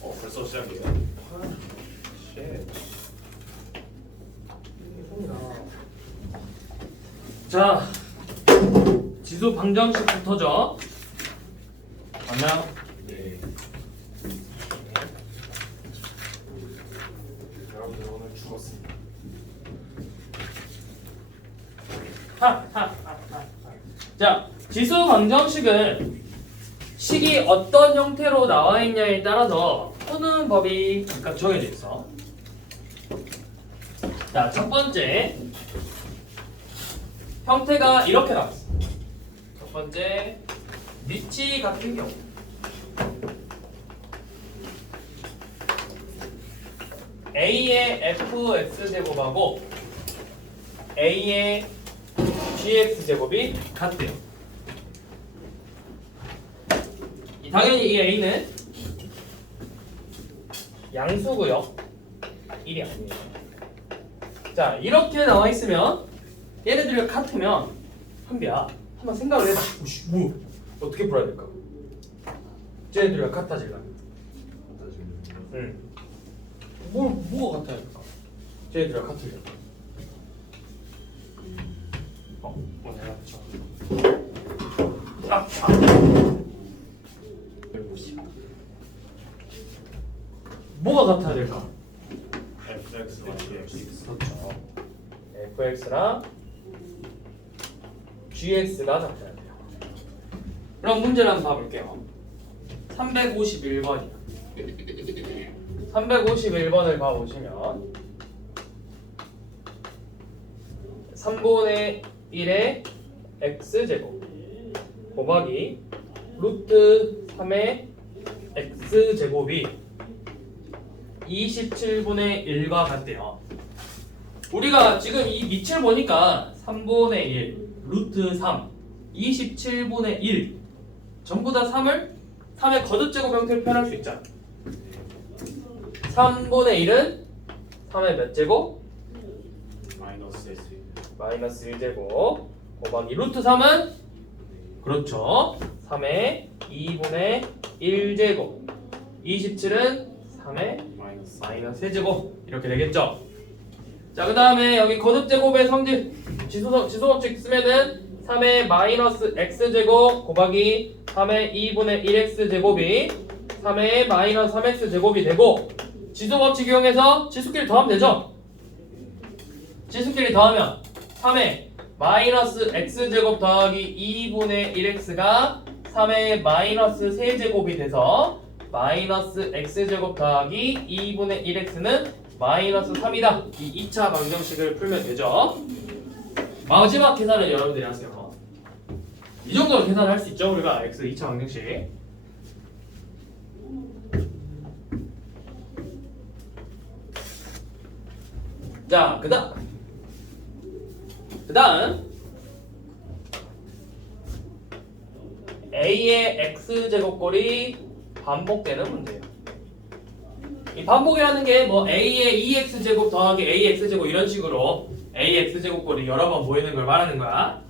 벌써 시작이에요? 쉣. 자, 지수 방정식부터죠. 맞나요? 네. 여러분들 오늘 죽었습니다. 자, 지수 방정식은 식이 어떤 형태로 나와 있냐에 따라서 푸는 법이 각각 정해져 있어. 자, 첫 번째 형태가 이렇게 나왔어. 첫 번째 위치 같은 경우 A의 fx제곱하고 A의 gx제곱이 같대요. 당연히 이 A는 양수고요. 1이 아니에요. 자, 이렇게 나와 있으면 얘네들이 같으면 한비야 한번 생각을 해봐. 오씨, 뭐 어떻게 풀어야 될까? 쟤네들이랑 같아지려면 뭐가 같아야 될까? 쟤네들이랑 같으려면 내가 붙여. 뭐가 같아야 될까? fx와 gx. 그렇죠. fx랑 gx가 같아야 돼요. 그럼 문제를 한번 봐볼게요. 351번이요. 351번을 봐보시면 3분의 1의 x제곱 곱하기 루트 3의 x제곱이 27분의 1과 같대요. 우리가 지금 이 밑을 보니까 3분의 1, 루트 3, 27분의 1 전부 다 3의 거듭제곱 형태로 표현할 수 있잖아. 3분의 1은 3의 몇 제곱? 마이너스 마이너스 1제곱 곱하기 루트 3은? 그렇죠. 3의 2분의 1제곱 27은 3의 마이너스 3제곱 이렇게 되겠죠. 자, 그 다음에 여기 거듭제곱의 성질 지수법칙 쓰면은 3의 마이너스 x제곱 곱하기 3의 2분의 1x제곱이 3의 마이너스 3x제곱이 되고 지수법칙 이용해서 지수끼리 더하면 되죠. 지수끼리 더하면 3의 마이너스 x제곱 더하기 2분의 1x가 3의 마이너스 3제곱이 돼서 마이너스 x제곱 더하기 2분의 1x는 마이너스 3이다. 이 2차 방정식을 풀면 되죠. 마지막 계산을 여러분들이 하세요. 이 정도로 계산을 할 수 있죠. 우리가 x 2차 방정식. 자, 그 다음 a의 x제곱꼴이 반복되는 문제예요. 이 반복이라는 게 뭐 a의 2x제곱 더하기 ax제곱 이런 식으로 ax제곱꼴이 여러 번 모이는 걸 말하는 거야.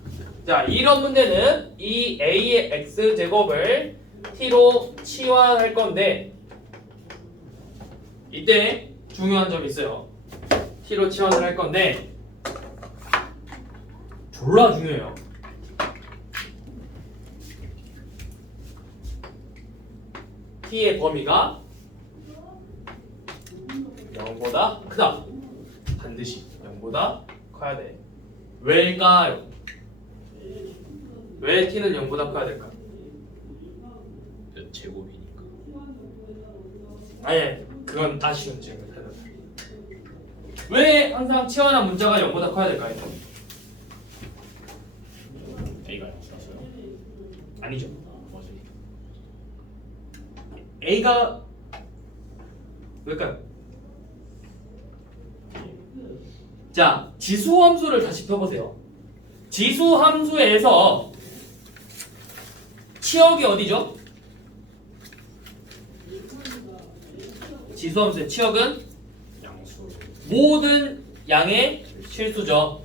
자, 이런 문제는 이 a의 x제곱을 t로 치환할 건데 이때 중요한 점이 있어요. t로 치환을 할 건데 졸라 중요해요. t의 범위가 0보다 크다. 반드시 0보다 커야 돼. 왜일까요? 왜 t는 0보다 커야 될까? 제곱이니까. 아예 그건 아쉬운 질문. 왜 항상 치환한 문자가 0보다 커야 될까요? a가 줄었어요? 아니죠. 뭐지? a가 왜일까요? 자, 지수 함수를 다시 펴보세요. 지수 함수에서 치역이 어디죠? 지수 함수의 치역은 양수. 모든 양의 실수죠.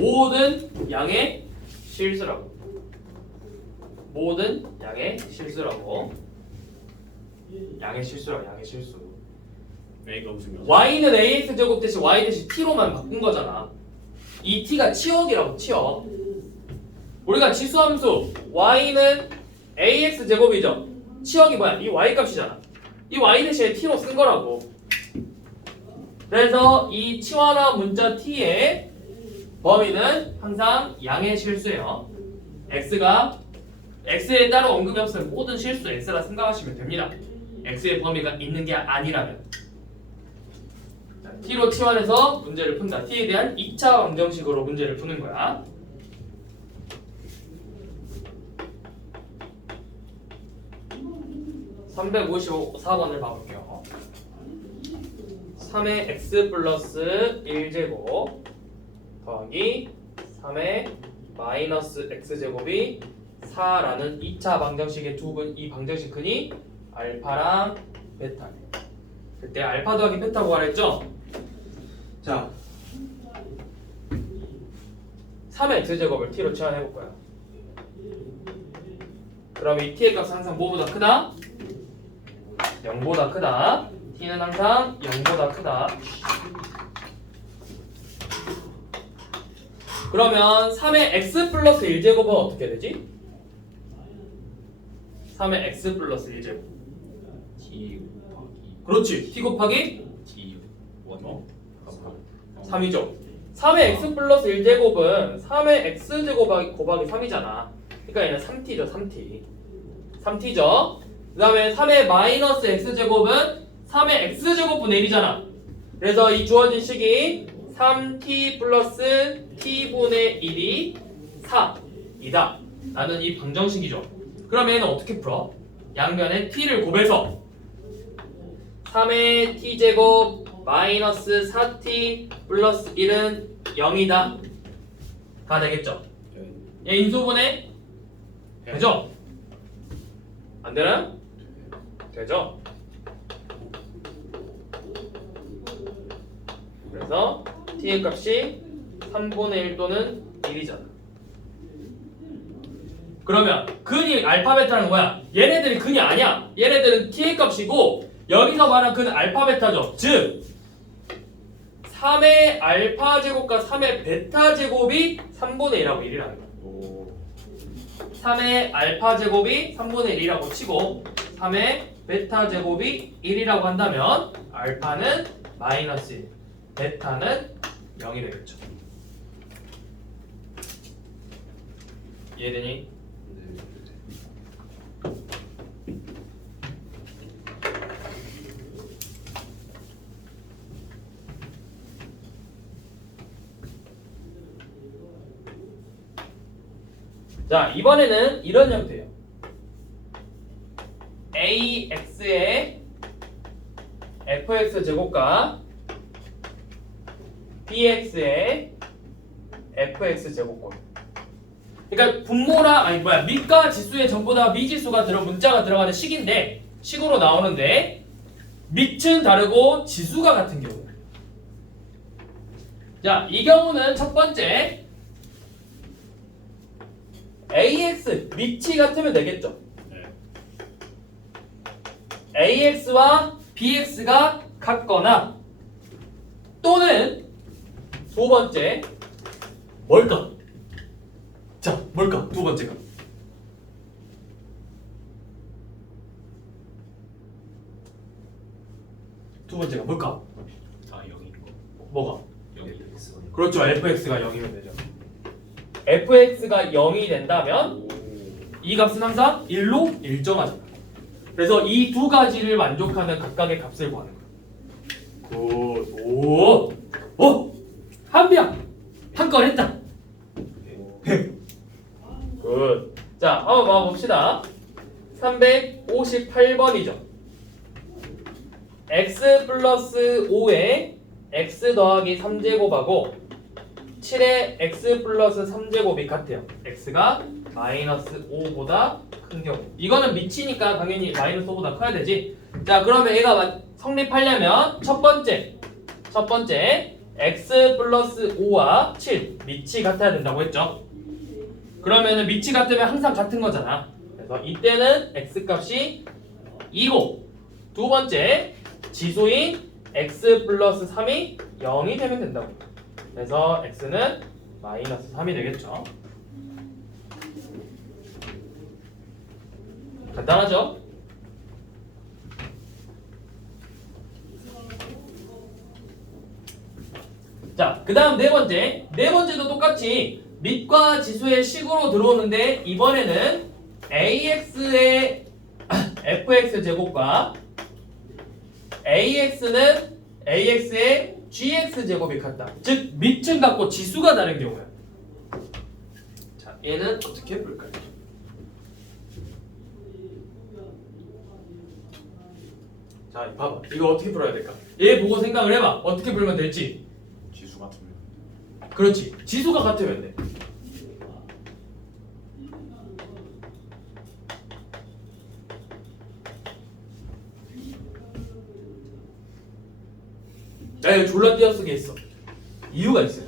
모든 양의 실수라고. 모든 양의 실수라고. 양의 실수야 양의 실수. A가 무슨 몇? y는 ax 제곱 대신 y 대신 t로만 바꾼 거잖아. 이 t가 치역이라고 치역. 우리가 지수함수 y는 ax 제곱이죠. 치역이 뭐야? 이 y 값이잖아. 이 y 대신에 t로 쓴 거라고. 그래서 이 치환화 문자 t의 범위는 항상 양의 실수예요. x에 따로 언급이 없으면 모든 실수 x라 생각하시면 됩니다. x의 범위가 있는 게 아니라면. 자, t로 치환해서 문제를 푼다. t에 대한 2차 방정식으로 문제를 푸는 거야. (354번을) 봐볼게요. 3의 x 플러스 1제곱 더하기 3의 마이너스 x제곱이 4라는 2차 방정식의 이 방정식 근이 알파랑 베타네. 그때 알파 더하기 베타 구하라 했죠? 자, 3의 x제곱을 t로 치환해볼 거야. 그럼 이 t의 값은 항상 뭐보다 크다? 0보다 크다. t는 항상 0보다 크다. 그러면 3의 x 플러스 1제곱은 어떻게 되지? 3의 x 플러스 1제곱. T 곱하기 그렇지. t 곱하기 T 원. 3이죠. 3의 x 플러스 1제곱은 3의 x제곱 곱하기 3이잖아. 그러니까 얘는 3t죠. 3t죠. 그 다음에 3의 마이너스 x제곱은 3의 x제곱분의 1이잖아. 그래서 이 주어진 식이 3t 플러스 t분의 1이 4이다 라는 이 방정식이죠. 그럼 얘는 어떻게 풀어? 양변에 t를 곱해서 3의 t제곱 마이너스 4t 플러스 1은 0이다 가 되겠죠. 얘 인수분해 되죠? 안 되나요? 되죠? 그래서 t의 값이 3분의 1 또는 1이잖아. 그러면 근이 알파 베타는 뭐야? 얘네들이 근이 아니야. 얘네들은 t의 값이고 여기서 말한 근은 알파 베타죠. 즉 3의 알파 제곱과 3의 베타 제곱이 3분의 1하고 1이라는 거야. 3의 알파 제곱이 3분의 1이라고 치고 3의 베타 제곱이 1이라고 한다면 알파는 마이너스 1, 베타는 0이 되겠죠. 이해되니? 자, 이번에는 이런 형태예요. ax의 fx 제곱과 bx의 fx 제곱권. 그러니까 분모라 밑과 지수의 전부 다 미지수가 문자가 들어가는 식인데 식으로 나오는데 밑은 다르고 지수가 같은 경우. 자, 이 경우는 첫 번째 ax 밑이 같으면 되겠죠. 네. ax와 bx가 같거나 또는 두 번째 뭘까? 자, 뭘까? 두 번째가 뭘까? 아 0인 거. 뭐가? 0이 그렇죠. fx가 0이면 되죠. fx가 0이 된다면 이 값은 항상 1로 일정하잖아. 그래서 이 두 가지를 만족하는 각각의 값을 구하는 거야. 굿. 오! 한 건 했다. 굿. 자, 한번 봐봅시다. 358번이죠. x 플러스 5에 x 더하기 3제곱하고 7의 x 플러스 3제곱이 같아요. x가 마이너스 5보다 큰 경우. 이거는 미치니까 당연히 마이너스 5보다 커야 되지. 자, 그러면 얘가 성립하려면 첫 번째 x 플러스 5와 7 밑이 같아야 된다고 했죠. 그러면은 밑이 같으면 항상 같은 거잖아. 그래서 이때는 x 값이 2고 두 번째, 지수인 x 플러스 3이 0이 되면 된다고. 그래서 x는 마이너스 3이 되겠죠. 간단하죠? 자, 그 다음 네 번째도 똑같이 밑과 지수의 식으로 들어오는데 이번에는 ax의 fx 제곱과 ax는 ax의 gx 제곱이 같다. 즉 밑은 같고 지수가 다른 경우야. 자, 얘는 어떻게 볼까요? 자, 봐봐. 이거 어떻게 풀어야 될까? 얘 보고 생각을 해봐. 어떻게 풀면 될지. 지수 같으면 그렇지. 지수가 같으면 돼. 야, 이거 졸라 띄어쓰기 했어. 이유가 있어요.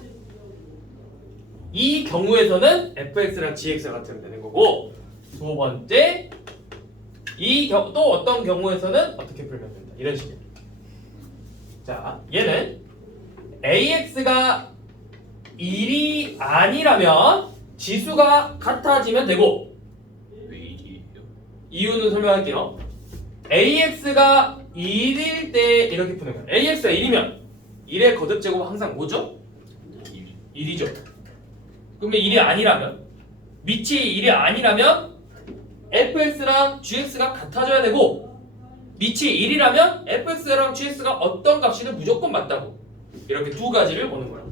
이 경우에서는 fx랑 gx가 같으면 되는 거고, 두 번째, 또 어떤 경우에서는 어떻게 풀면 된다. 이런 식이에요. 자, 얘는 ax가 1이 아니라면 지수가 같아지면 되고, 왜 1이에요? 이유는 설명할게요. ax가 1일 때 이렇게 푸는 거예요. ax가 1이면 1의 거듭제곱은 항상 뭐죠? 1이죠. 그러면 1이 아니라면, 밑이 1이 아니라면 fx랑 gx가 같아져야 되고, 밑이 1이라면 fx랑 gx가 어떤 값이든 무조건 맞다고. 이렇게 두 가지를 보는 거예요.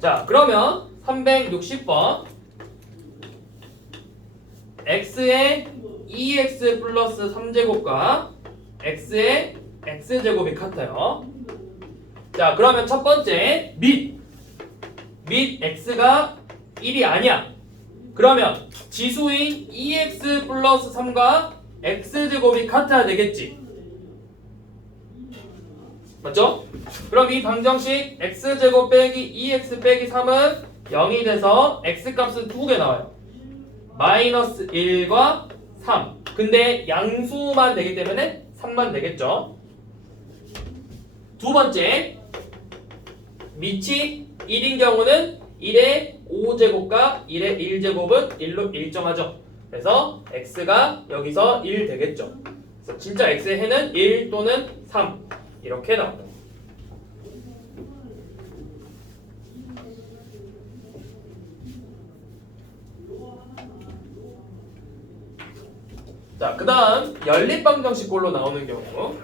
자, 그러면 360번 x의 2x 플러스 3제곱과 x의 x제곱이 같아요. 자, 그러면 첫 번째 밑 x가 1이 아니야. 그러면 지수인 2x 플러스 3과 x제곱이 같아야 되겠지. 맞죠? 그럼 이 방정식 x제곱 빼기 2x 빼기 3은 0이 돼서 x값은 두 개 나와요. 마이너스 1과 3. 근데 양수만 되기 때문에 3만 되겠죠. 두 번째, 밑이 1인 경우는 1의 5제곱과 1의 1제곱은 1로 일정하죠. 그래서 x가 여기서 1 되겠죠. 그래서 진짜 x의 해는 1 또는 3 이렇게 나옵니다. 자, 그 다음 연립방정식꼴로 나오는 경우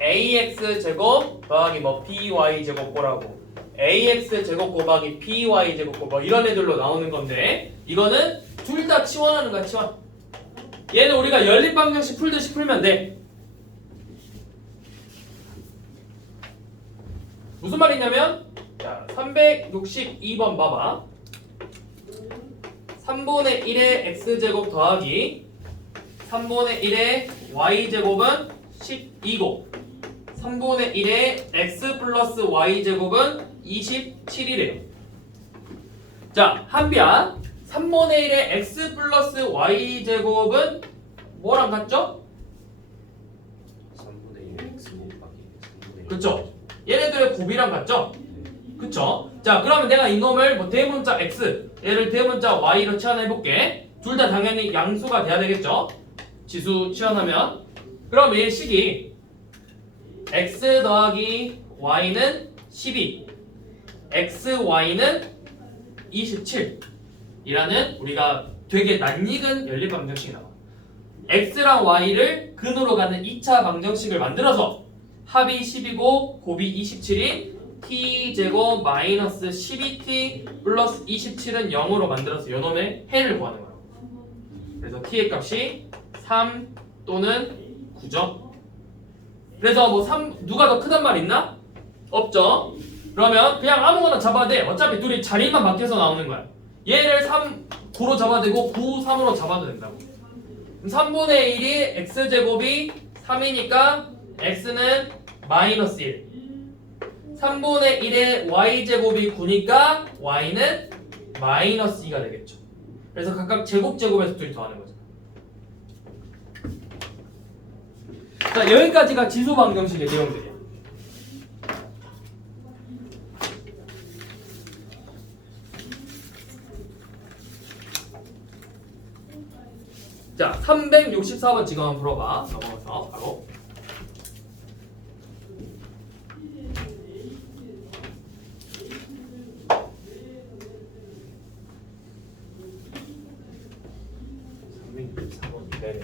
ax제곱 더하기 by제곱 꼴하고 ax제곱 곱하기 by제곱 꼴 이런 애들로 나오는 건데, 이거는 둘 다 치환하는 거야. 치환. 얘는 우리가 연립방정식 풀듯이 풀면 돼. 무슨 말이냐면, 자, 362번 봐봐. 3분의 1의 x제곱 더하기 3분의 1의 y제곱은 12고 3분의 1의 x 플러스 y제곱은 27이래요. 자, 한비야 3분의 1의 x 플러스 y제곱은 뭐랑 같죠? 3분의 1 x 곱하기 3분의 1. 그쵸? 얘네들의 곱이랑 같죠? 그쵸? 자, 그러면 내가 이놈을 뭐 대문자 x, 얘를 대문자 y로 치환해볼게. 둘 다 당연히 양수가 돼야 되겠죠? 지수 치환하면. 그럼 얘 식이 x 더하기 y는 12, xy는 27 이라는 우리가 되게 낯익은 연립방정식이 나와. x랑 y를 근으로 가는 2차 방정식을 만들어서 합이 10이고 곱이 27이 t제곱 마이너스 12t 플러스 27은 0으로 만들어서 요놈의 해를 구하는 거예요. 그래서 t의 값이 3 또는 9죠. 그래서 뭐 3 누가 더 크단 말 있나? 없죠. 그러면 그냥 아무거나 잡아도 돼. 어차피 둘이 자리만 바뀌어서 나오는 거야. 얘를 3, 9로 잡아도 되고 9, 3으로 잡아도 된다고. 그럼 3분의 1이 x제곱이 3이니까 x는 마이너스 1. 3분의 1의 y제곱이 9니까 y는 마이너스 2가 되겠죠. 그래서 각각 제곱에서 둘이 더하는 거죠. 자, 여기까지가 지수 방정식의 내용들이에요. 자, 364번 지금 한번 풀어봐. 넘어가서 바로. 네.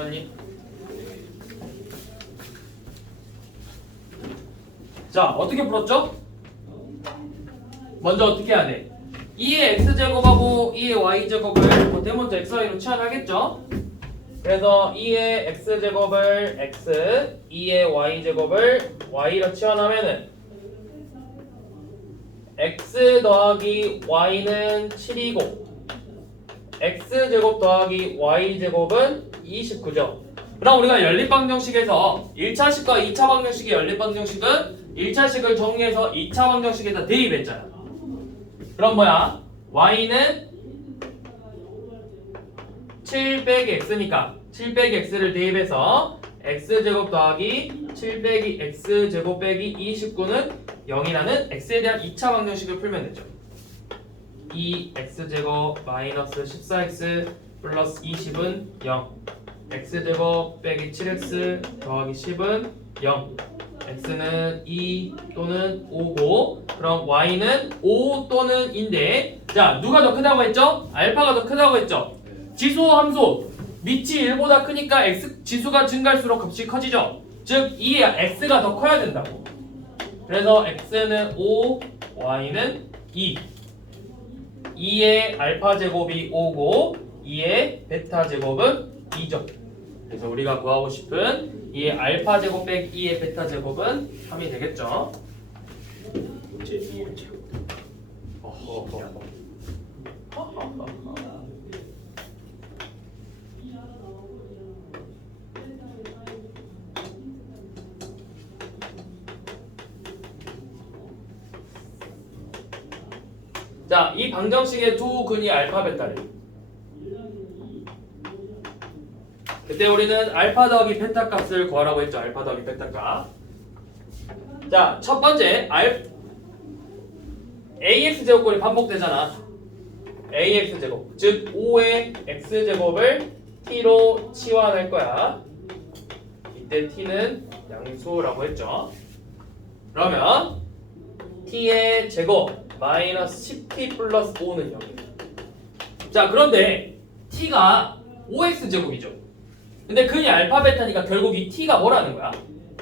풀었니? 자, 어떻게 풀었죠? 먼저 어떻게 해야 돼? 2의 x제곱하고 2의 y제곱을 대문자 xy로 치환하겠죠? 그래서 2의 x제곱을 x, 2의 y제곱을 y로 치환하면은 x 더하기 y는 7이고 x제곱 더하기 y제곱은 29죠. 그럼 우리가 연립방정식에서 1차식과 2차 방정식의 연립방정식은 1차식을 정리해서 2차 방정식에다 대입했잖아. 그럼 뭐야? y는 7 빼기 x니까 7 빼기 x를 대입해서 x제곱 더하기 7 빼기 x제곱 빼기 29는 0이라는 x에 대한 2차 방정식을 풀면 되죠. 2x제곱 마이너스 14x 플러스 20은 0, x제곱 빼기 7x 더하기 10은 0, x는 2 또는 5고 그럼 y는 5 또는 인데 자, 누가 더 크다고 했죠? 알파가 더 크다고 했죠? 지수 함수 밑이 1보다 크니까 x 지수가 증가할수록 값이 커지죠? 즉, 이 x가 더 커야 된다고. 그래서 x는 5, y는 2. 2의 알파 제곱이 5고 2의 베타 제곱은 2죠. 그래서 우리가 구하고 싶은 2의 알파 제곱 빼기 2의 베타 제곱은 3이 되겠죠. 문제 2의 제곱. 자, 이 방정식의 두 근이 알파 베타래. 그때 우리는 알파 더하기 베타 값을 구하라고 했죠. 알파 더하기 베타 값. 자, 첫 번째 ax 제곱꼴이 반복되잖아. ax 제곱, 즉 5의 x 제곱을 t로 치환할 거야. 이때 t는 양수라고 했죠. 그러면 t의 제곱 마이너스 10t 플러스 5는 0이에요. 자, 그런데 t가 5x 제곱이죠. 근데 근이 알파 베타니까 결국 이 t가 뭐라는 거야?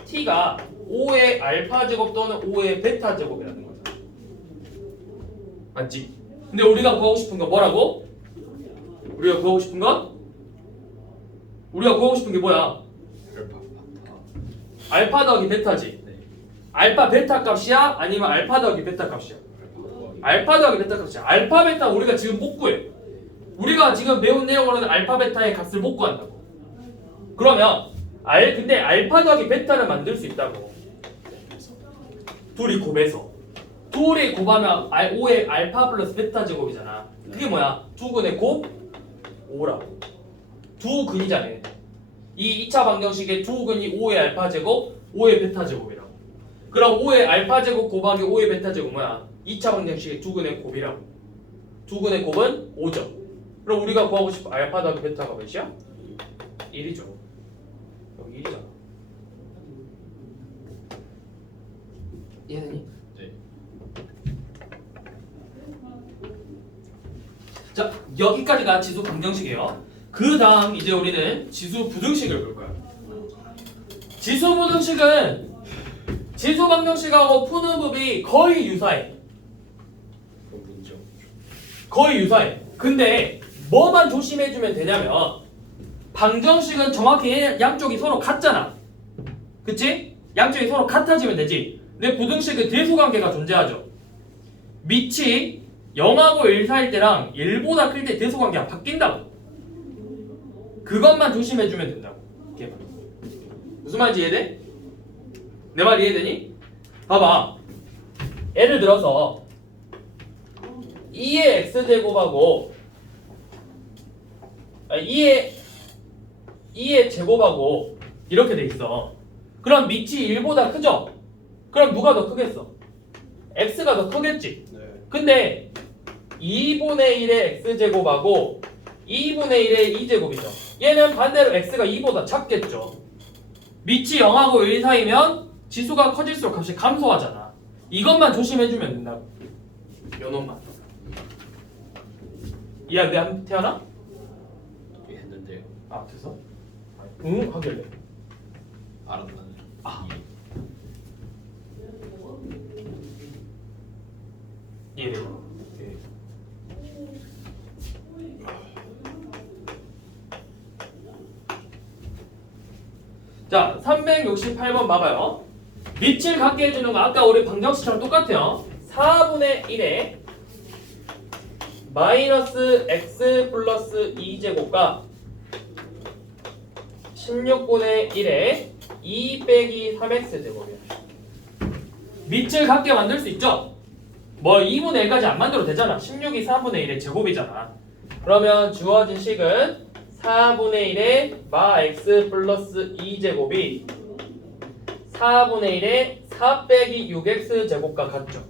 t가 5의 알파 제곱 또는 5의 베타 제곱이라는 거죠. 맞지? 근데 우리가 구하고 싶은 건 뭐라고? 우리가 구하고 싶은 게 뭐야? 알파 더하기 베타지. 네. 알파 베타 값이야? 아니면 알파 더하기 베타 값이야? 알파 더하기 베타 값이야. 알파 베타 우리가 지금 못 구해. 우리가 지금 배운 내용으로는 알파 베타의 값을 못 구한다고. 그러면 근데 알파 더하기 베타를 만들 수 있다고. 둘이 곱해서. 둘이 곱하면 5의 알파 플러스 베타 제곱이잖아. 그게 뭐야? 두 근의 곱 5라고. 두 근이잖아. 이 2차 방정식의 두 근이 5의 알파 제곱, 5의 베타 제곱이라고. 그럼 5의 알파 제곱 곱하기 5의 베타 제곱 뭐야? 2차 방정식의 두 근의 곱이라고. 두 근의 곱은 5죠. 그럼 우리가 구하고 싶은 알파 더하기 베타가 몇이야? 1이죠. 여기 1이잖아. 이해되니? 네. 자, 여기까지가 지수 방정식이에요. 그 다음 이제 우리는 지수 부등식을 볼 거야. 지수 부등식은 지수 방정식하고 푸는 법이 거의 유사해. 그럼 문제 없죠. 거의 유사해. 근데 뭐만 조심해주면 되냐면 방정식은 정확히 양쪽이 서로 같잖아. 그치? 양쪽이 서로 같아지면 되지. 근데 부등식은 대수관계가 존재하죠. 밑이 0하고 1 사이일 때랑 1보다 클 때 대수관계가 바뀐다고. 그것만 조심해주면 된다고. 이렇게 봐. 무슨 말인지 이해돼? 내 말 이해되니? 봐봐. 예를 들어서 2의 x제곱하고 2의 제곱하고 이렇게 돼 있어. 그럼 밑이 1보다 크죠? 그럼 누가 더 크겠어? x가 더 크겠지? 네. 근데 2분의 1의 x제곱하고 2분의 1의 2제곱이죠. 얘는 반대로 x가 2보다 작겠죠. 밑이 0하고 1 사이면 지수가 커질수록 값이 감소하잖아. 이것만 조심해주면 된다고. 요놈만. 이해 안 돼? 태어나? 했는데요. 아, 됐어? 응? 하길래. 알았나요? 아. 이해돼. 예. 자, 368번 봐봐요. 밑을 갖게 해주는 거 아까 우리 방정식처럼 똑같아요. 4분의 1에 마이너스 x 플러스 2제곱과 16분의 1에 2 빼기 3x 제곱이야. 밑을 갖게 만들 수 있죠? 뭐 2분의 1까지 안 만들어도 되잖아. 16이 4분의 1의 제곱이잖아. 그러면 주어진 식은 4분의 1의 마 x 플러스 2제곱이 4분의 1의 4 빼기 6x 제곱과 같죠.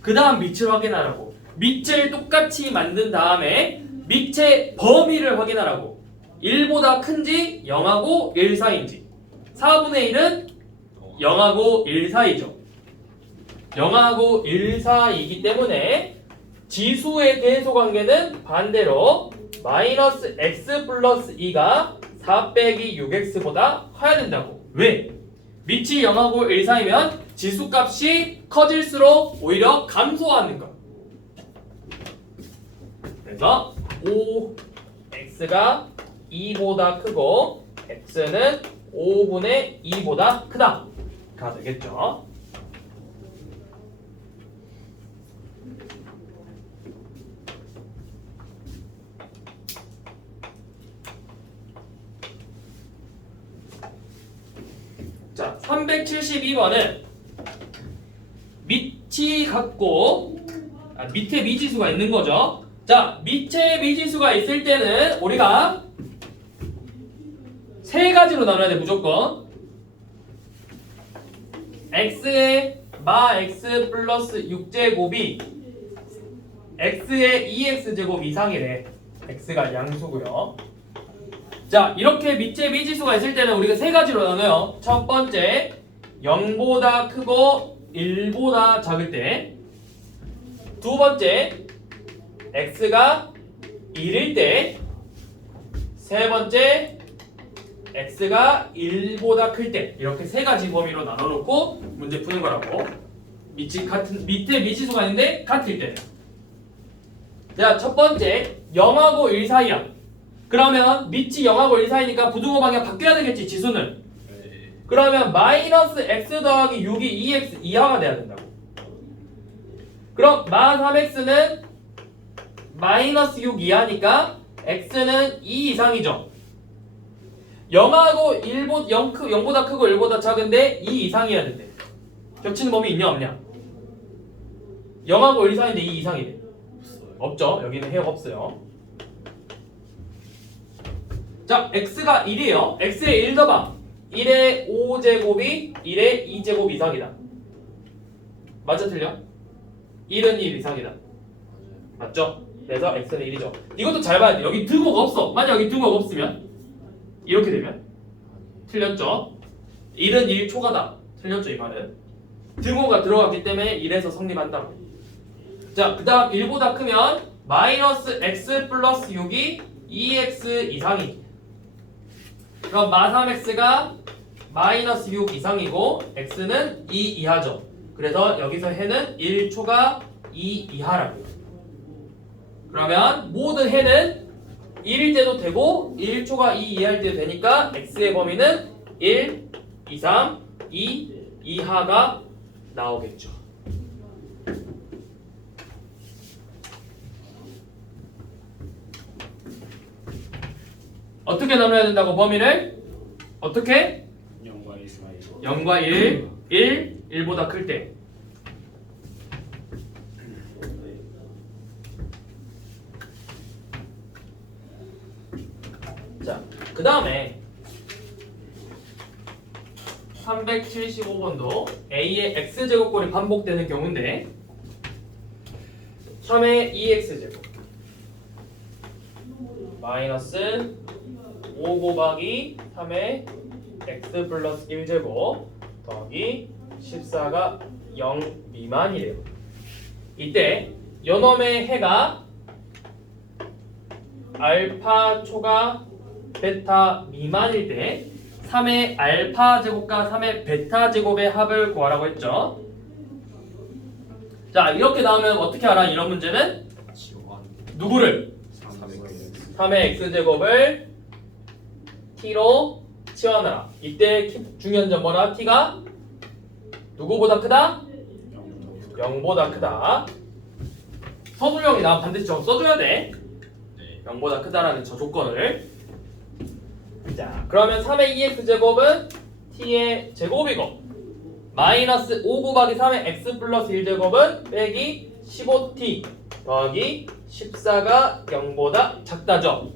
그 다음 밑을 확인하라고. 밑을 똑같이 만든 다음에 밑의 범위를 확인하라고. 1보다 큰지 0하고 1 사이인지. 4분의 1은 0하고 1 사이죠. 0하고 1 사이이기 때문에 지수의 대소 관계는 반대로 마이너스 x 플러스 2가 4 빼기 6x보다 커야 된다고. 왜? 밑이 0하고 1 사이면 지수값이 커질수록 오히려 감소하는 거. 그래서 5x가 2보다 크고 x는 5분의 2보다 크다 가 되겠죠. 자, 372번은 밑이 같고 밑에 미지수가 있는 거죠. 자, 밑에 미지수가 있을 때는 우리가 세 가지로 나눠야 돼. 무조건 x의 마 x 플러스 6제곱이 x의 2x제곱 이상이래. x가 양수고요. 자, 이렇게 밑에 미지수가 있을 때는 우리가 세 가지로 나눠요. 첫 번째 0보다 크고 1보다 작을 때, 두 번째 x가 1일 때, 세 번째 x가 1보다 클 때. 이렇게 세 가지 범위로 나눠놓고 문제 푸는 거라고. 밑에 미지수가 있는데 같을 때. 자, 첫 번째 0하고 1 사이야. 그러면 밑이 0하고 1 사이니까 부등호 방향 바뀌어야 되겠지, 지수는. 네. 그러면 마이너스 x 더하기 6이 2x 이하가 돼야 된다고. 그럼 마 3x는 마이너스 6 이하니까 x는 2 이상이죠. 0하고 0보다 크고 1보다 작은데 2 이상이어야 된대. 겹치는 범위 있냐 없냐? 0하고 1 사이인데 2 이상이래. 없죠. 여기는 해역 없어요. 자, x가 1이에요. x에 1 더봐. 1의 5제곱이 1의 2제곱 이상이다. 맞죠? 틀려? 1은 1 이상이다. 맞죠? 그래서 x는 1이죠. 이것도 잘 봐야 돼. 여기 등호가 없어. 만약 여기 등호가 없으면 이렇게 되면 틀렸죠? 1은 1 초과다. 틀렸죠, 이 말은. 등호가 들어갔기 때문에 1에서 성립한다고. 자, 그 다음 1보다 크면 마이너스 x 플러스 6이 2x 이상이지. 그럼 마3x가 마이너스 6 이상이고 x는 2 이하죠. 그래서 여기서 해는 1초가 2 이하라고요. 그러면 모든 해는 1일 때도 되고 1초가 2 이하일 때도 되니까 x의 범위는 1, 2, 3, 2 이하가 나오겠죠. 어떻게 나눠야 된다고 범위를? 어떻게? 0과 1 사이로. 0과 1, 1보다 클 때. 자, 그 다음에 375번도 a의 x제곱꼴이 반복되는 경우인데 3의 2x제곱 마이너스 5 곱하기 3의 x 플러스 1제곱 더하기 14가 0 미만이래요. 이때 요놈의 해가 알파 초가 베타 미만일 때 3의 알파 제곱과 3의 베타 제곱의 합을 구하라고 했죠. 자, 이렇게 나오면 어떻게 알아? 이런 문제는 누구를? 3의 x제곱을 t로 치환하라. 이때 중요한 점 뭐라? t가 누구보다 크다? 0보다 크다. 서술형이 나면 반드시 저 써줘야 돼. 0보다 크다라는 저 조건을. 자, 그러면 3의 2x제곱은 t의 제곱이고 마이너스 5 곱하기 3의 x 플러스 1제곱은 빼기 15t 더하기 14가 0보다 작다죠.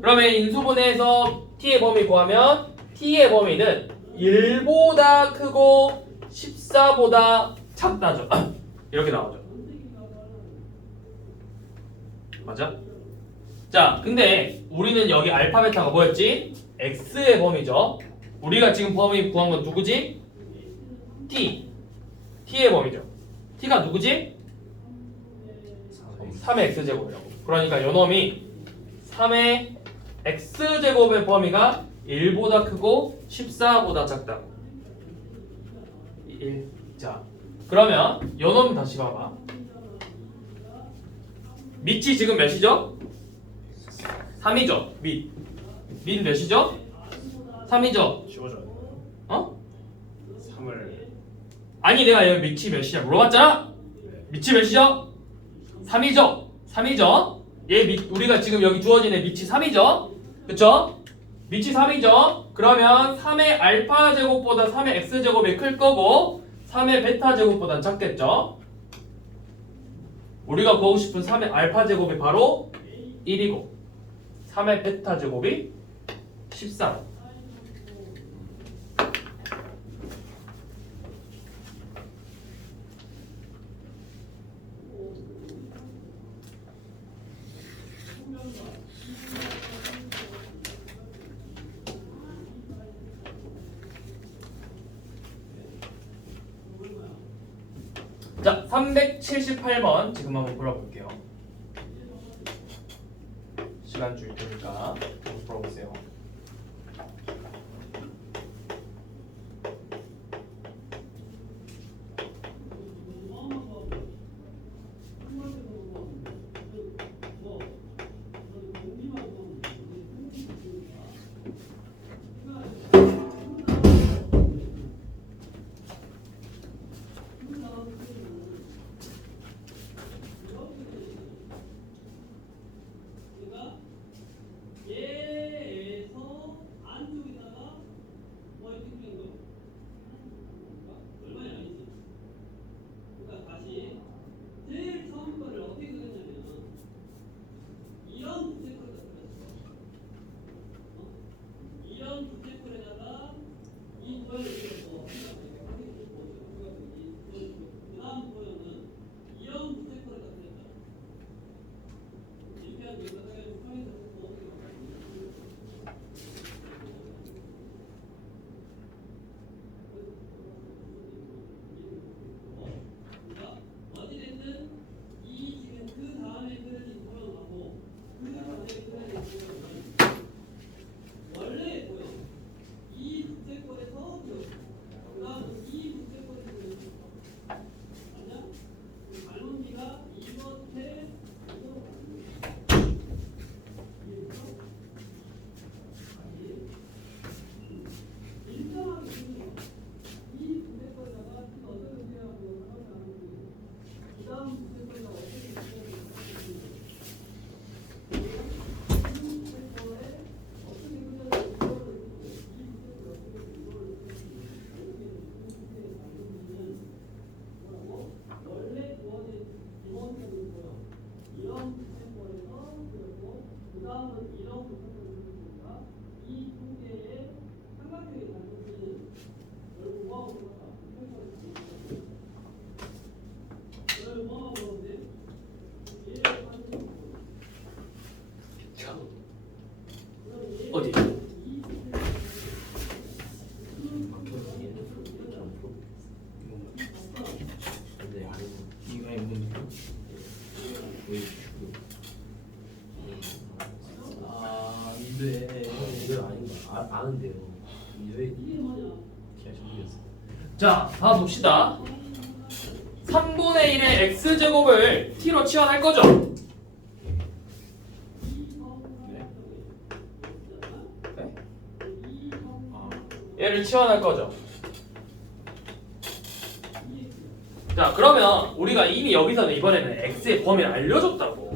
그러면 인수분해에서 t의 범위 구하면 t의 범위는 1보다 크고 14보다 작다죠. 이렇게 나오죠. 맞아? 자, 근데 우리는 여기 알파 베타가 뭐였지? x의 범위죠. 우리가 지금 범위 구한 건 누구지? t의 범위죠. t가 누구지? 3의 x제곱이라고. 그러니까 요놈이 3의 x제곱의 범위가 1보다 크고 14보다 작다고. 1. 자, 그러면 요놈 다시 봐봐. 밑이 지금 몇이죠? 3이죠. 밑 몇이죠? 3이죠. 지워줘야 돼. 어? 3을 아니 내가 여기 밑이 몇이냐 물어봤잖아. 밑이 몇이죠? 3이죠. 3이죠. 얘 밑 우리가 지금 여기 주어진 애 밑이 3이죠. 그쵸? 밑이 3이죠. 그러면 3의 알파 제곱보다 3의 x 제곱이 클 거고 3의 베타 제곱보다 작겠죠. 우리가 구하고 싶은 3의 알파 제곱이 바로 1이고 3의 베타 제곱이 14. 자, 378번 지금 한번 풀어볼게요. 시간 줄 테니까 한번 풀어보세요. 어디? 아 이대 이대 아닌가? 아는데요. 이대 제가 모르겠어요. 자, 다음 봅시다. 3분의 1의 x제곱을 t로 치환할 거죠? 네. 네? 아 얘를 치환할 거죠. 자, 그러면 우리가 이미 여기서는 이번에는 x의 범위를 알려줬다고.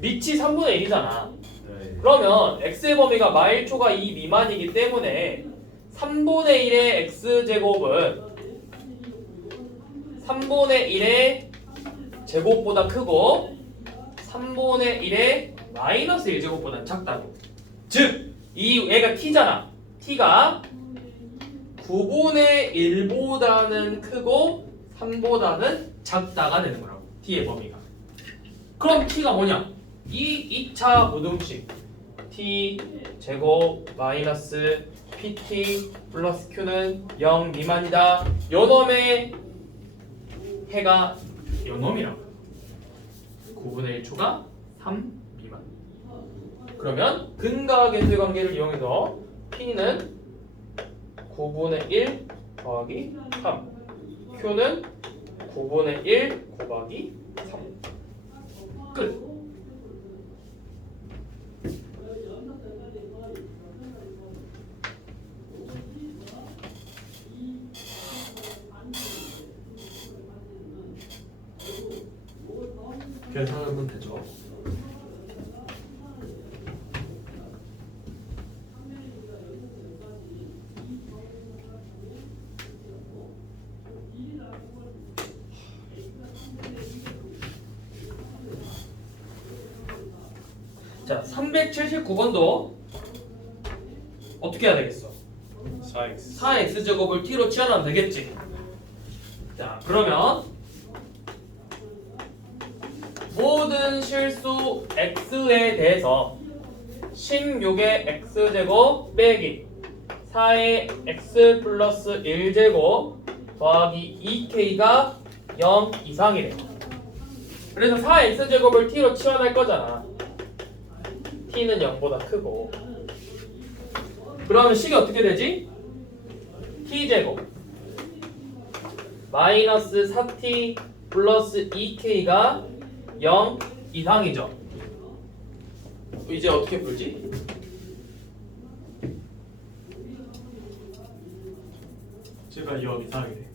밑이 3분의 1이잖아. 네. 그러면 x의 범위가 마일초가 2 미만이기 때문에 3분의 1의 x제곱은 3분의 1의 제곱보다 크고 3분의 1의 마이너스 1제곱보다 작다고. 즉, 이 애가 t잖아. t가 9분의 1보다는 크고 3보다는 작다가 되는 거라고. t의 범위가. 그럼 t가 뭐냐? 이 2차 부등식 t 제곱 마이너스 pt 플러스 q는 0 미만이다. 요놈의 해가 요놈이라고. 9분의 1초가 3 미만. 그러면 근과 계수의 관계를 이용해서 P는 9분의 1 더하기 3, Q는 9분의 1 곱하기 3. 끝. 계산하면 되죠. 자, 379번도 어떻게 해야 되겠어? 4x 4x제곱을 t로 치환하면 되겠지. 자, 그러면 모든 실수 x에 대해서 16의 x제곱 빼기 4의 x 플러스 1제곱 더하기 2k가 0 이상이래. 그래서 4x제곱을 t로 치환할 거잖아. t는 0보다 크고. 그러면 식이 어떻게 되지? t제곱 마이너스 4t 플러스 2k가 0 이상이죠. 이제 어떻게 풀지? 제가 0 이상이래.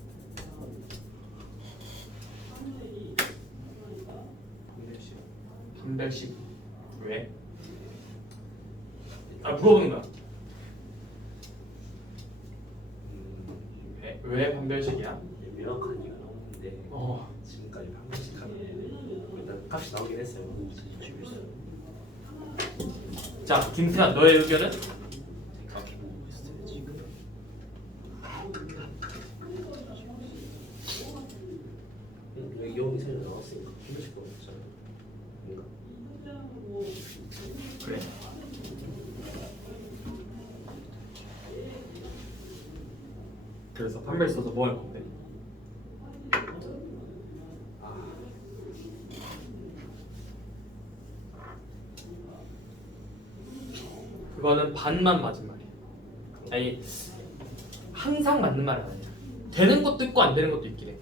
310. 왜? 아, 물어보는 거야. 왜 판별식이야? 명확한 이유가 나오는데 지금까지 방식하면 일단 값이 나오긴 했어요. 21. 자, 김태환 너의 의견은? 생각해보고 있어요 지금. 여기 영이 새로 나왔으니까 한번씩 보였잖아요. 뭔가 그래. 그래서 판별 써서 뭐 할 건데? 그거는 반만 맞은 말이야. 아니, 항상 맞는 말은 아니야. 되는 것도 있고 안 되는 것도 있긴 해.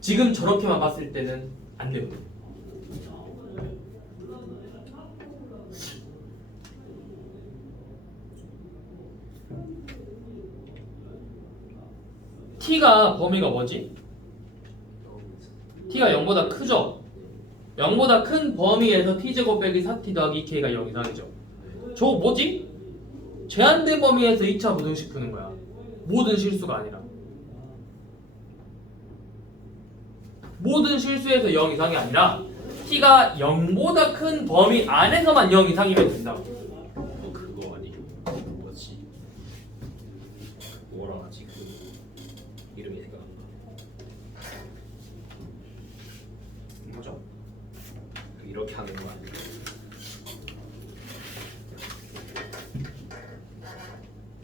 지금 저렇게만 봤을 때는 안 되거든. t가 범위가 뭐지? t가 0보다 크죠? 0보다 큰 범위에서 t제곱 빼기 4t 더하기 2k가 0 이상이죠. 저거 뭐지? 제한된 범위에서 2차 부등식 푸는 거야. 모든 실수가 아니라. 모든 실수에서 0 이상이 아니라 t가 0보다 큰 범위 안에서만 0 이상이면 된다고. 그거 아니고 뭐지? 뭐라 하지? 그 이름이 생각 안 나. 뭐죠? 이렇게 하는 거 아니에요?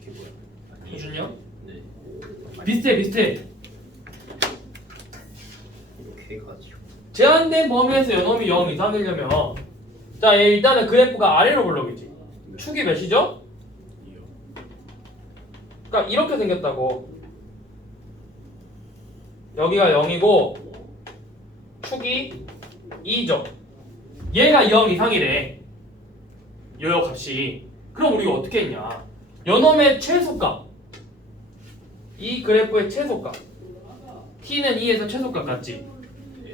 이게 뭐야? 이준영? 네. 비슷해. 이렇게 해가지고. 제한된 범위에서 요놈이 0 이상이려면 자, 일단은 그래프가 아래로 볼록이지. 축이 몇이죠? 그러니까 이렇게 생겼다고. 여기가 0이고 축이 2죠. 얘가 0 이상이래. 요 값이. 그럼 우리가 어떻게 했냐? 요놈의 최소값. 이 그래프의 최소값. t는 2에서 최소값 같지?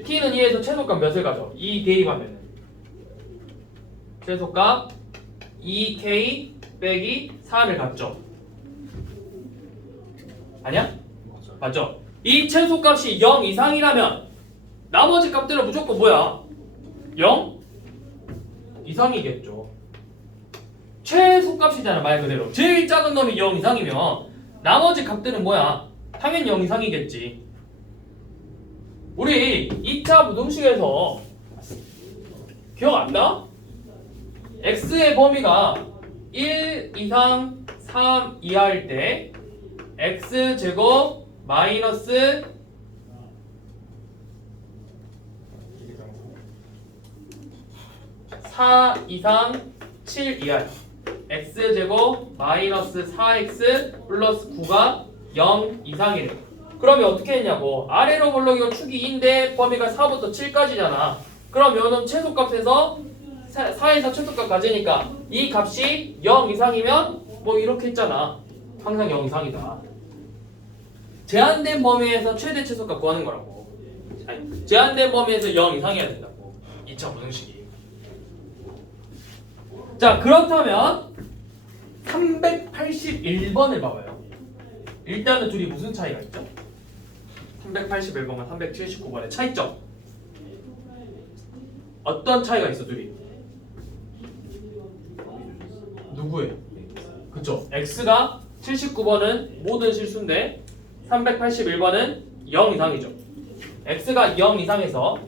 t는 2에서 최소값 몇을 가져? 2 대입하면 최소값 2k 빼기 4를 갖죠. 아니야? 맞아. 맞죠? 이 최소값이 0 이상이라면 나머지 값들은 무조건 뭐야? 0 이상이겠죠. 최소값이잖아, 말 그대로. 제일 작은 놈이 0 이상이면 나머지 값들은 뭐야? 당연히 0 이상이겠지. 우리 2차 부등식에서 기억 안 나? x의 범위가 1 이상 3 이하일 때 x제곱 마이너스 4 이상 7 이하야. x제곱 마이너스 4x 플러스 9가 0 이상이래. 그러면 어떻게 했냐고. 아래로 볼록이가 축이 2인데 범위가 4부터 7까지잖아. 그럼 요는 최소값에서 4에서 최소값 가지니까 이 값이 0 이상이면 뭐 이렇게 했잖아. 항상 0 이상이다. 제한된 범위에서 최대 최소값 구하는 거라고. 아니, 제한된 범위에서 0 이상이어야 된다고. 2차 부등식이. 자, 그렇다면 381번을 봐봐요. 일단은 둘이 무슨 차이가 있죠? 381번과 379번의 차이점. 어떤 차이가 있어, 둘이? 누구예요? 그쵸? x가 79번은 모든 실수인데 381번은 0 이상이죠. x가 0 이상해서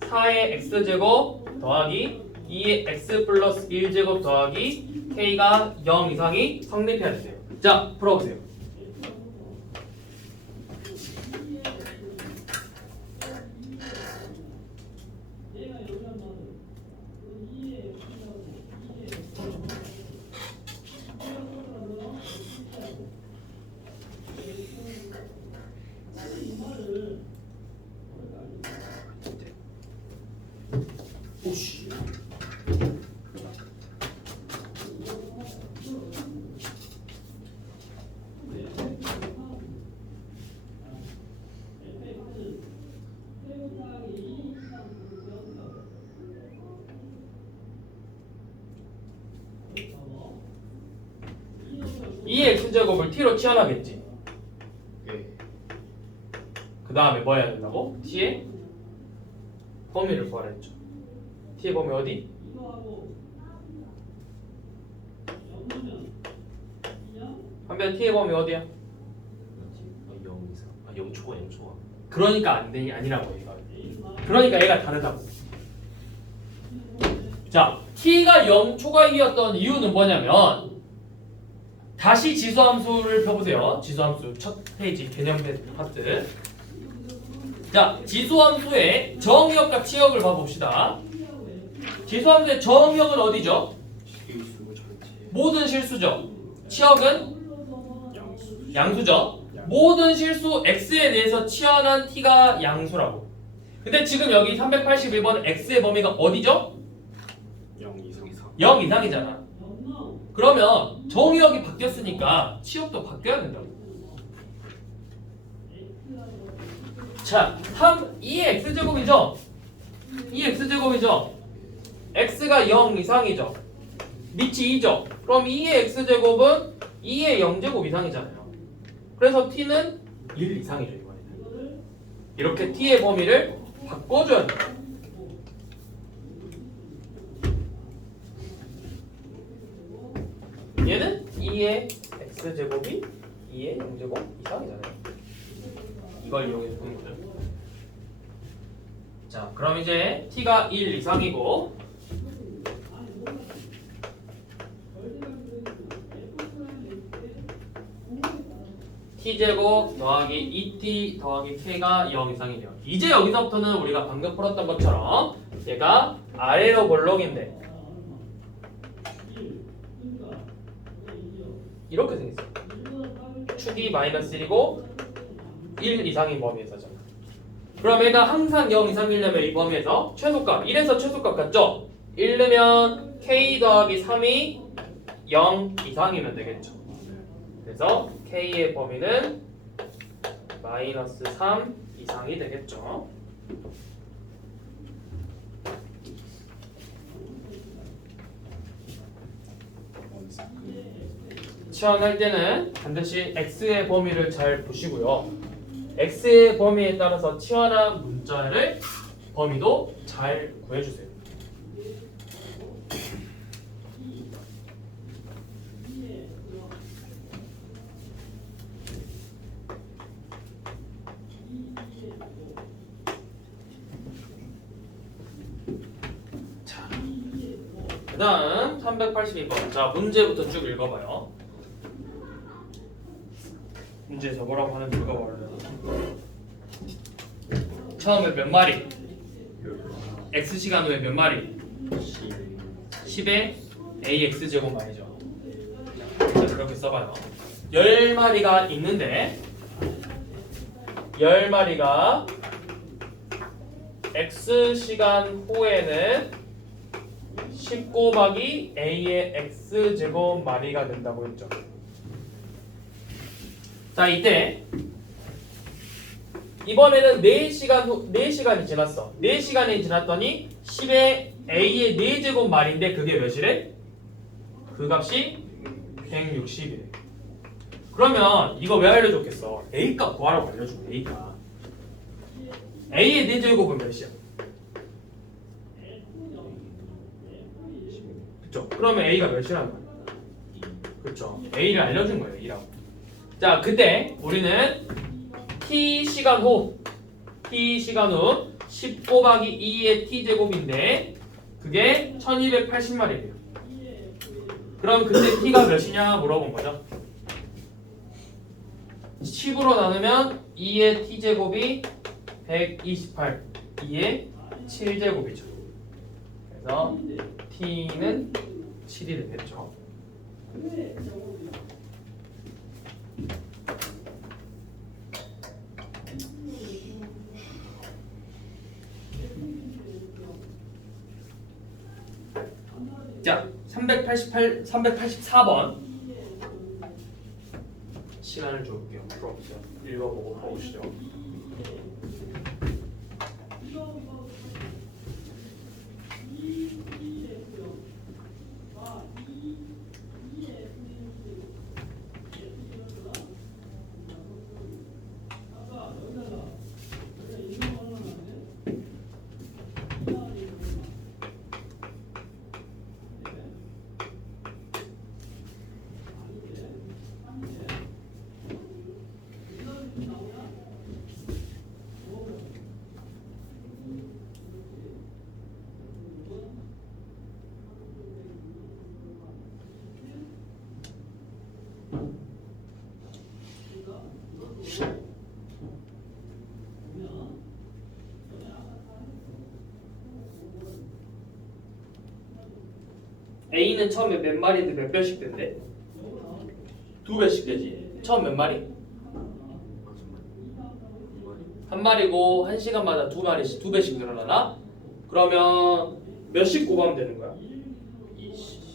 4의 x제곱 더하기 2의 x 플러스 1제곱 더하기 k가 0 이상이 성립해야 돼요. 자, 풀어보세요. 오씨. 이 x제곱을 t로 치환하겠지. 그 다음에 뭐 해야 된다고? t의 범위를 구하라 했죠. t의 범위 어디? 한별 t의 범위 어디야? 0 이상. 아 0초가 0초가. 그러니까 안 되니 아니라고 얘가. 그러니까 얘가 다르다고. 자, t가 0초각이었던 이유는 뭐냐면 다시 지수함수를 펴보세요. 지수함수 첫 페이지 개념 파트. 자, 지수함수의 정의역과 치역을 봐봅시다. 지수함수의 정의역은 어디죠? 실수 전체. 모든 실수죠. 치역은 양수. 양수죠. 모든 실수 x에 대해서 치환한 t가 양수라고. 근데 지금 여기 381번 x의 범위가 어디죠? 0 이상. 0 이상이잖아. 그러면 정의역이 바뀌었으니까 치역도 바뀌어야 된다고. 자, 2의 x제곱이죠? 2의 x제곱이죠? x가 0 이상이죠? 밑이 2죠? 그럼 2의 x제곱은 2의 0제곱 이상이잖아요. 그래서 t는 1 이상이죠, 이번에는. 이렇게 t의 범위를 바꿔줘야 돼요. 얘는 2의 x제곱이 2의 0제곱 이상이잖아요. 이걸 이용해서 푸는 거죠. 자, 그럼 이제 t가 1 이상이고 t제곱 더하기 2t 더하기 k가 0 이상이네요. 이제 여기서부터는 우리가 방금 풀었던 것처럼 얘가 아래로 볼록인데 이렇게 생겼어요. 축이 마이너스 1이고 1 이상인 범위에서잖아. 그럼 얘가 항상 0 이상이려면 이 범위에서 최소값 1에서 최소값 같죠? 1 넣으면 k 더하기 3이 0 이상이면 되겠죠. 그래서 k의 범위는 마이너스 3 이상이 되겠죠. 치환할 때는 반드시 x의 범위를 잘 보시고요. x의 범위에 따라서 치환한 문자를 범위도 잘 구해주세요. 자, 그 다음 382번. 자, 문제부터 쭉 읽어봐요. 문제에서 뭐라고 하는지 읽어봐요. 처음에 몇 마리? x 시간 후에 몇 마리? 10의 ax 제곱 말이죠. 자, 그렇게 써봐요. 10마리가 있는데 10마리가 x시간 후에는 10 곱하기 a의 x 제곱 마리가 된다고 했죠. 자, 이때 이번에는 4시간이 지났어. 4시간이 지났더니 10의 a의 4제곱 말인데 그게 몇이래? 그 값이 160이래. 그러면 이거 왜 알려줬겠어? a값 구하라고 알려준 거야. a값. a의 4제곱은 몇이야? 그쵸? 그러면 a가 몇이라는 거야? 그쵸? a를 알려준 거예요. 2라고. 자, 그때 우리는 t시간 후 10 곱하기 2의 t제곱인데 그게 1280마리예요. 그럼 그때 t가 몇이냐 물어본 거죠. 10으로 나누면 2의 t제곱이 128, 2의 7제곱이죠. 그래서 t는 7이 되겠죠. 자, 384번 시간을 줄게요. 풀어보세요. 읽어보고 보시죠. A는 처음에 몇 마리인데 몇 배씩 된대? 2배씩 되지. 처음 몇 마리? 한 마리고 1시간마다 2마리씩 2배씩 늘어나나? 그러면 몇씩 곱하면 되는 거야?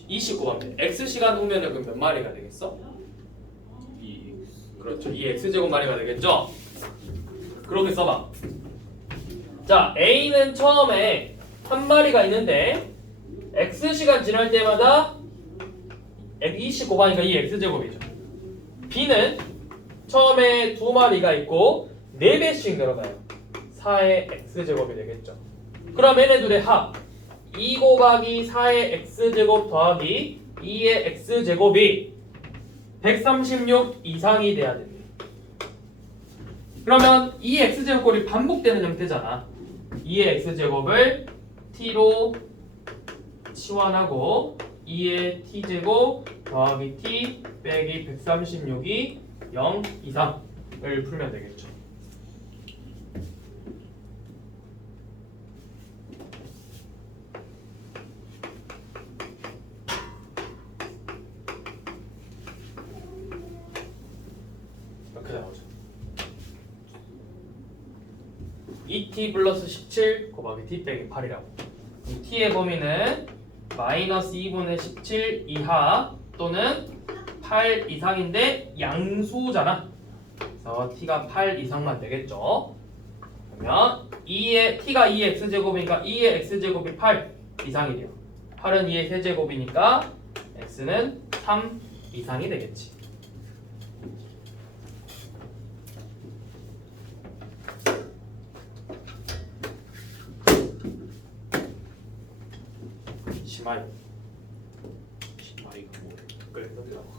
20 곱하면 돼. X시간 후면은 그럼 몇 마리가 되겠어? 2x. 그렇죠. 2X제곱 마리가 되겠죠? 그렇게 써봐. 자, A는 처음에 한 마리가 있는데 X시간 지날 때마다 20 곱하니까 2X제곱이죠. B는 처음에 2마리가 있고 4배씩 늘어나요. 4의 X제곱이 되겠죠. 그럼 얘네들의 합 2 곱하기 4의 X제곱 더하기 2의 X제곱이 136 이상이 돼야 됩니다. 그러면 2의 X제곱이 반복되는 형태잖아. 2의 X제곱을 T로 치환하고 2의 T제곱 더하기 T 빼기 136이 0 이상을 풀면 되겠죠. 이렇게 나오죠. 2t 플러스 17 곱하기 t 빼기 8이라고. t의 범위는 마이너스 2분의 17 이하 또는 8 이상인데 양수잖아. 그래서 t가 8 이상만 되겠죠. 그러면 t가 2의 x제곱이니까 2의 x제곱이 8 이상이 돼요. 8은 2의 세제곱이니까 x는 3 이상이 되겠지. 심하요. 심하이가 뭐래? 그래, 넘기라고.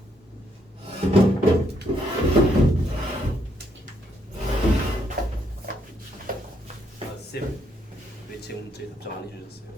쌤, 왜 제 문자에 답장 안 해주셨어요?